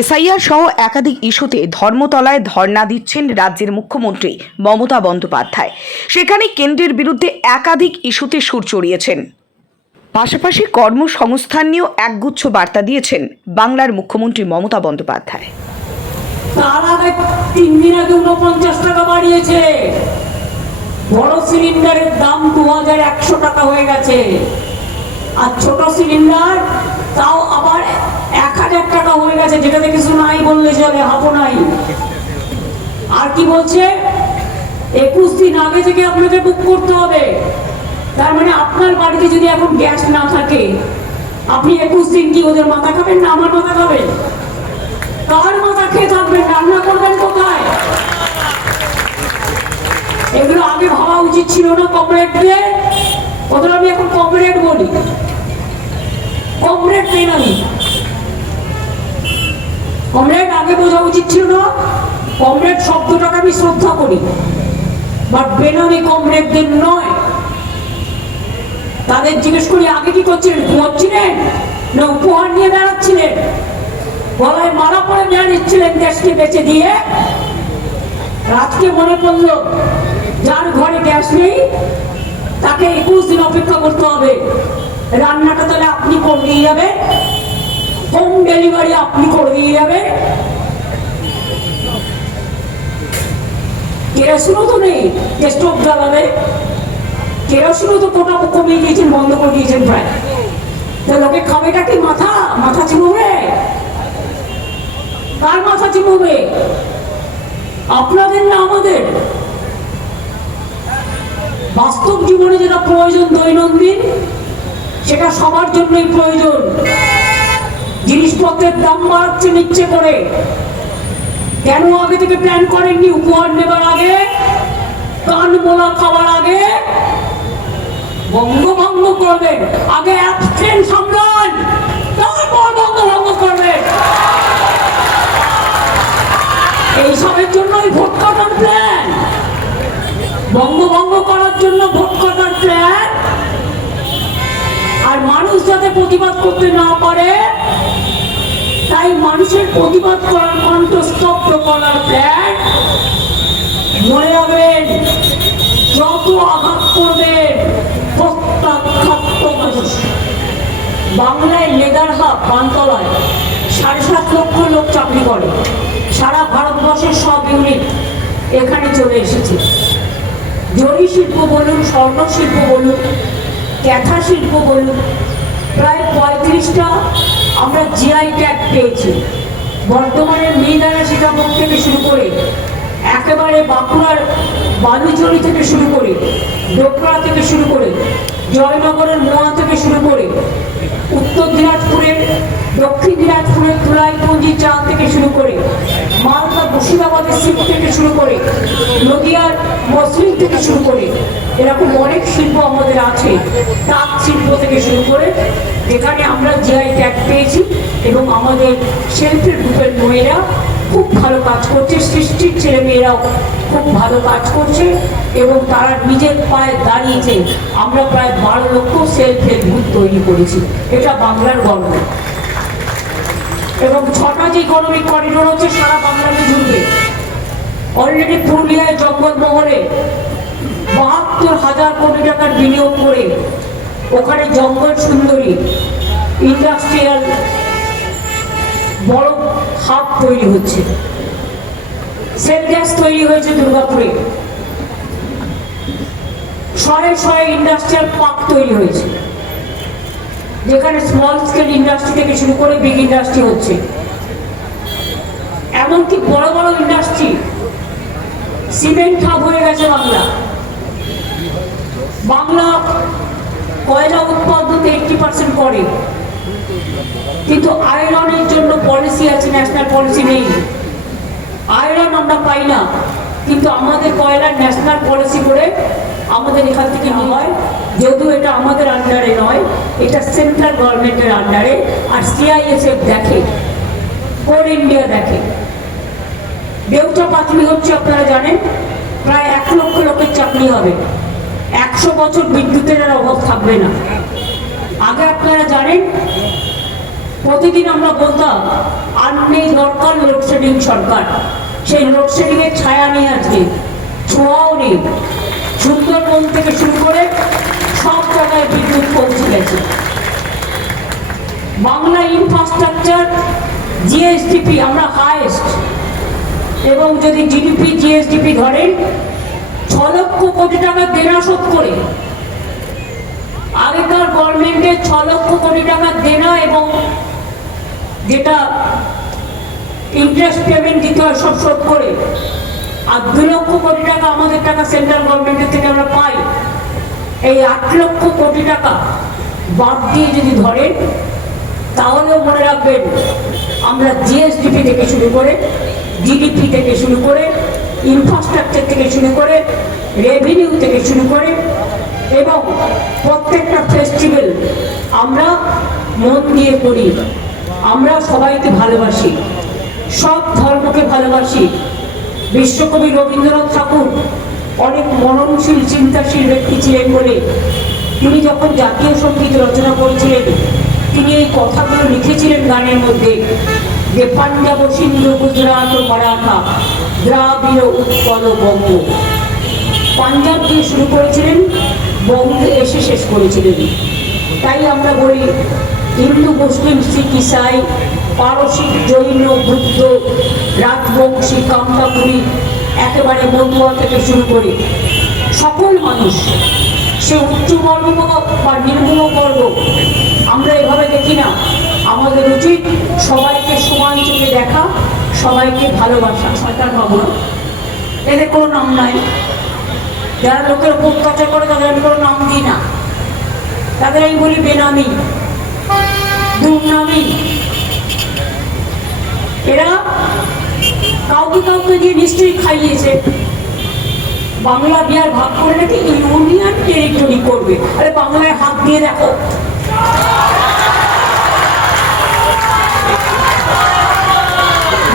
SIR সহ একাধিক ইস্যুতে ধর্মতলায় ধর্ণা দিচ্ছেন রাজ্যের মুখ্যমন্ত্রী মমতা বন্দ্যোপাধ্যায়। সেখানে কেন্দ্রের বিরুদ্ধে একাধিক ইস্যুতে সুর চড়িয়েছেন। পাশাপাশি কর্মসংস্থান নিয়েও একগুচ্ছ বার্তা দিয়েছেন বাংলার মুখ্যমন্ত্রী মমতা বন্দ্যোপাধ্যায়। তার আগে 3 দিন আগে 49 টাকা বাড়িয়েছে। বড় সিলিন্ডারের দাম 2100 টাকা হয়ে গেছে, আর ছোট সিলিন্ডার তাও আবার 1000 টাকা হয়ে গেছে, যেটাতে কিছু নাই বললে চলে, হাফও নাই। আর কি বলছে, 21 দিন আগে থেকে আপনাকে বুক করতে হবে। তার মানে আপনার বাড়িতে যদি এখন গ্যাস না থাকে, আপনি 21 দিন কি ওদের মাথা খাবেন না আমার মাথা খাবেন? কার মাথা খেয়ে থাকবেন? রান্না করবেন কোথায়? এগুলো আগে ভাবা উচিত ছিল না কমরেডদের? ওদের আমি এখন কমরেড বলি, কমরেড নেই আমি। কমরেড আগে বোঝা উচিত ছিল না। কমরেড শব্দটাকে আমি শ্রদ্ধা করি, বাট বেনামি কমরেডদের নয়। তাদের জিজ্ঞেস করি আগে কি করছিলেন? ঘুমাচ্ছিলেন না উপহার নিয়ে বেড়াচ্ছিলেন? গলায় মালা পরে বেড়াচ্ছিলেন দেশকে বেঁচে দিয়ে? রাতকে মনে পড়লো যার ঘরে গ্যাস নেই তাকে 21 দিন অপেক্ষা করতে হবে। রান্নাটা তাহলে আপনি করে দিয়ে যাবেন, হোম ডেলিভারি আপনি করে দিয়ে যাবেন। কেরোসিনও তো নেই যে স্টোভ জ্বালাবে, কেরোসিনও তো কোটা কমিয়ে দিয়েছেন, বন্ধ করে দিয়েছেন প্রায়। লোকে খাবেটা কি? মাথা মাথা চিমবে? কার মাথা চিমবে? আপনাদের না আমাদের? বাস্তব জীবনে যেটা প্রয়োজন দৈনন্দিন, সেটা সবার জন্যই প্রয়োজন। জিনিসপত্রের দাম বাড়াচ্ছে নিচ্ছে করে। কেন আগে থেকে প্ল্যান করেননি? উপহার নেবার আগে, কান মোলা খাওয়ার আগে বঙ্গভঙ্গ করবেন। আগে অ্যাবস্টেন সামলান, তারপর বঙ্গভঙ্গ করবেন। এইসবের জন্যই ভোট কাটার প্ল্যান, বঙ্গভঙ্গ করার জন্য ভোট কাটার প্ল্যান। আর মানুষ যাতে প্রতিবাদ করতে না পারে, তাই মানুষের প্রতিবাদ করার কণ্ঠ স্তব্ধ করার প্ল্যান। মনে রাখবেন, যত আঘাত করবেন প্রত্যাঘাত মানুষ। বাংলায় লেদার হাব পানতলায় 7.5 লক্ষ লোক চাকরি করে। সারা ভারতবর্ষের সব ইউনিট এখানে চলে এসেছে। জরি শিল্প বলুন, স্বর্ণ শিল্প বলুন, ক্যাথা শিল্প বলুন, প্রায় 35টা আমরা জিআই ট্যাগ পেয়েছি। বর্তমানে মেয়েদানা সীতাভোগ থেকে শুরু করে একেবারে বাঁকুড়ার বালুচরি থেকে শুরু করে, ডোকরা থেকে শুরু করে, জয়নগরের মোয়া থেকে শুরু করে, উত্তর দিনাজপুরের, দক্ষিণ দিনাজপুরের তুলাইপঞ্জি চাল থেকে শুরু করে, মালদা মুর্শিদাবাদের শিল্প থেকে শুরু করে, নদিয়ার মসলিন থেকে শুরু করে, এরকম অনেক শিল্প আমাদের আছে। তাঁত শিল্প থেকে শুরু করে, যেখানে আমরা জিআই ট্যাগ পেয়েছি। এবং আমাদের শিল্পের গ্রুপের মেয়েরা খুব ভালো কাজ করছে, সৃষ্টির ছেলে মেয়েরাও খুব ভালো কাজ করছে এবং তারা নিজের পায়ে দাঁড়িয়েছে। আমরা প্রায় 12 লক্ষ সেলফ হেল্প গ্রুপ তৈরি করেছি। এটা বাংলার গর্ব। এবং 6টা যে ইকোনমিক করিডোর হচ্ছে সারা বাংলাতে জুড়বে। অলরেডি পুরুলিয়ায় জঙ্গলমহলে 72,000 কোটি টাকার বিনিয়োগ করে ওখানে জঙ্গল সুন্দরী ইন্ডাস্ট্রিয়াল বড় হাব তৈরি হচ্ছে। সেল গ্যাস তৈরি হয়েছে দুর্গাপুরে, শয়ে ইন্ডাস্ট্রিয়াল পার্ক তৈরি হয়েছে, যেখানে স্মল স্কেল ইন্ডাস্ট্রি থেকে শুরু করে বিগ ইন্ডাস্ট্রি হচ্ছে। এমনকি বড় বড় ইন্ডাস্ট্রি, সিমেন্ট হাব হয়ে গেছে বাংলা। বাংলা কয়লা উৎপাদন 80% করে, কিন্তু আয়রনের জন্য পলিসি আছে, ন্যাশনাল পলিসি নেই। আয়রন আমরা পাই না, কিন্তু আমাদের কয়লার ন্যাশনাল পলিসি করে আমাদের এখান থেকে নেওয়া হয়। যদিও এটা আমাদের আন্ডারে নয়, এটা সেন্ট্রাল গভর্নমেন্টের আন্ডারে। আর সিআইএসএফ দেখে, কোল ইন্ডিয়া দেখে। দেউচা পাঁচমি হচ্ছে, আপনারা জানেন, প্রায় 1 লক্ষ লোকের চাকরি হবে। 100 বছর বিদ্যুতের আর অভাব থাকবে না। আগে আপনারা জানেন, প্রতিদিন আমরা বলতাম আর নেই দরকার লোডশেডিং সরকার। সেই লোডশেডিং এর ছায়া নেই, আজকে ছোঁয়াও নেই। সুন্দরবন থেকে শুরু করে সব জায়গায় বিদ্যুৎ পৌঁছে গেছে। বাংলা ইনফ্রাস্ট্রাকচার জিএসডিপি আমরা হাইয়েস্ট, এবং যদি জিডিপি জিএসডিপি ধরেন 6 লক্ষ কোটি টাকা দেনা শোধ করে, আগেকার গভর্নমেন্টের 6 লক্ষ কোটি টাকা দেনা এবং যেটা ইন্টারেস্ট পেমেন্ট দিতে হয় সব শোধ করে, আর 2 লক্ষ কোটি টাকা আমাদের টাকা সেন্ট্রাল গভর্নমেন্টের থেকে আমরা পাই। এই 8 লক্ষ কোটি টাকা বাদ দিয়ে যদি ধরেন, তাহলেও মনে রাখবেন আমরা জিএসডিপি থেকে শুরু করে, জিডিপি থেকে শুরু করে, ইনফ্রাস্ট্রাকচার থেকে শুরু করে, রেভিনিউ থেকে শুরু করে, এবং প্রত্যেকটা ফেস্টিভ্যাল আমরা মন দিয়ে করি। আমরা সবাইকে ভালোবাসি, সব ধর্মকে ভালোবাসি। বিশ্বকবি রবীন্দ্রনাথ ঠাকুর অনেক মননশীল চিন্তাশীল ব্যক্তি ছিলেন বলে তিনি যখন জাতীয় সঙ্গীত রচনা করেছিলেন, তিনি এই কথাগুলো লিখেছিলেন গানের মধ্যে, যে পাঞ্জাব সিন্ধু গুজরাট ও মারাঠা দ্রাবিড় উৎকল বঙ্গ। পাঞ্জাব দিয়ে শুরু করেছিলেন, বঙ্গে এসে শেষ করেছিলেন। তাই আমরা বলি হিন্দু মুসলিম শিখ ইসাই, পারসিক জৈন বুদ্ধ রাজবংশী কামতাপুরী, একেবারে মধুয়া থেকে শুরু করে সকল মানুষ, সে উচ্চবর্গ বা নিম্ন বর্গ, আমরা এভাবে দেখি না। আমাদের উচিত সবাইকে সমান চোখে দেখা, সবাইকে ভালোবাসা। শয়তান ভাবনা, এদের কোনো নাম নাই। যারা লোকের উপর অত্যাচার করে তাদের আমি কোনো নাম দিই না, তাদের আমি বলি বেনামি, দুর্নামি। এরা কাউকে কাউকে দিয়ে নিশ্চয়ই খাইয়েছে। বাংলা বিহার ভাগ করে নাকি ইউনিয়ন টেরিটরি করবে। আরে বাংলায় হাত দিয়ে দেখো,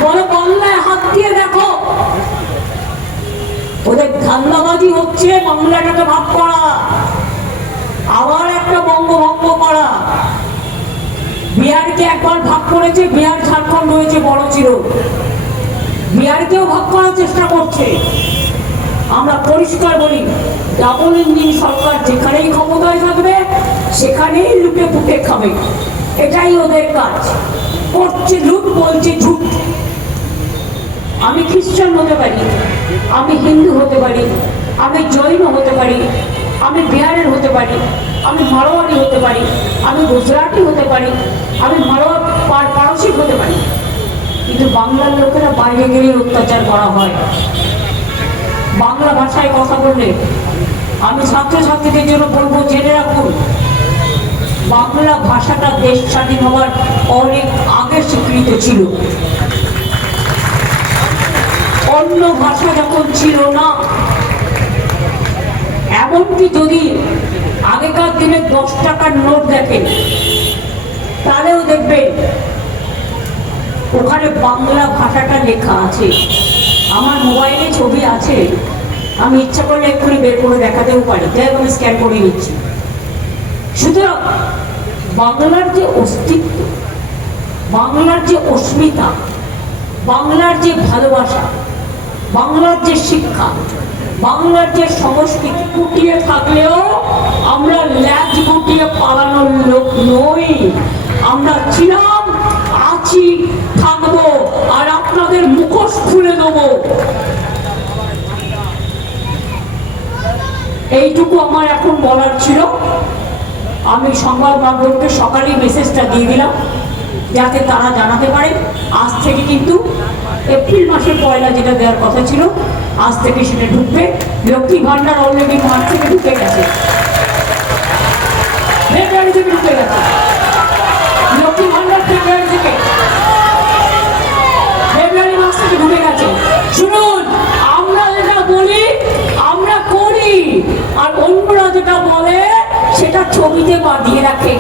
বলো বাংলায় হাত দিয়ে দেখো। ওদের ধান্দাবাজি হচ্ছে বাংলাটাকে ভাগ করা, আবার একটা বঙ্গভঙ্গ করা। বিহারকে একবার ভাগ করেছে, বিহার ঝাড়খণ্ড হয়েছে বড় ছিল, বিহারকেও ভাগ করার চেষ্টা করছে। আমরা পরিষ্কার বলি, ডাবল ইঞ্জিন সরকার যেখানেই ক্ষমতায় থাকবে সেখানেই লুটে পুটে খাবে, এটাই ওদের কাজ। করছে লুট, বলছে ঝুট। আমি খ্রিস্টান হতে পারি, আমি হিন্দু হতে পারি, আমি জৈন হতে পারি, আমি বিহারের হতে পারি, আমি মারোয়ারি হতে পারি, আমি গুজরাটি হতে পারি, আমি পারসিক হতে পারি, কিন্তু বাংলার লোকেরা বাইরে গেলেই অত্যাচার করা হয়। বাংলা ভাষায় কথা বললে আমি ছাত্রছাত্রীদের জন্য বলবো, জেনে রাখুন, বাংলা ভাষাটা দেশ স্বাধীন হওয়ার অনেক আগে স্বীকৃত ছিল। অন্য ভাষা যখন ছিল না, এমনকি যদি আগেকার দিনে 10 টাকার নোট দেখেন, তাহলেও দেখবেন ওখানে বাংলা ভাষাটা লেখা আছে। আমার মোবাইলে ছবি আছে, আমি ইচ্ছা করলে এক্ষুনি বের করে দেখাতেও পারি, তাই আমি স্ক্যান করে নিচ্ছি। সুতরাং বাংলার যে অস্তিত্ব, বাংলার যে অস্মিতা, বাংলার যে ভালোবাসা, বাংলার যে শিক্ষা, বাংলার যে সংস্কৃতি কুটিয়ে থাকলেও আমরা ল্যাজ গুটিয়ে পালানোর লোক নই। আমরা ছিলাম, আছি, থাকবো, আর আপনাদের মুখোশ খুলে দেবো। এইটুকু আমার এখন বলার ছিল। আমি সংবাদ মাধ্যমকে সকালেই মেসেজটা দিয়ে দিলাম, যাতে তারা জানাতে পারে। আজ থেকে কিন্তু এপ্রিল মাসের 1 যেটা দেওয়ার কথা ছিল, আজ থেকে সেটা ঢুকবে। লক্ষ্মী ভান্ডার অলরেডি মার্চ থেকে ঢুকে গেছে, ফেব্রুয়ারি থেকে ঢুকে গেছে। লক্ষ্মী ভান্ডার ফেব্রুয়ারি মাস থেকে ঢুকে গেছে। শুনুন, আমরা যেটা বলি আমরা করি, আর অন্যরা যেটা বলে সেটা ছবিতে বাঁধিয়ে রাখে।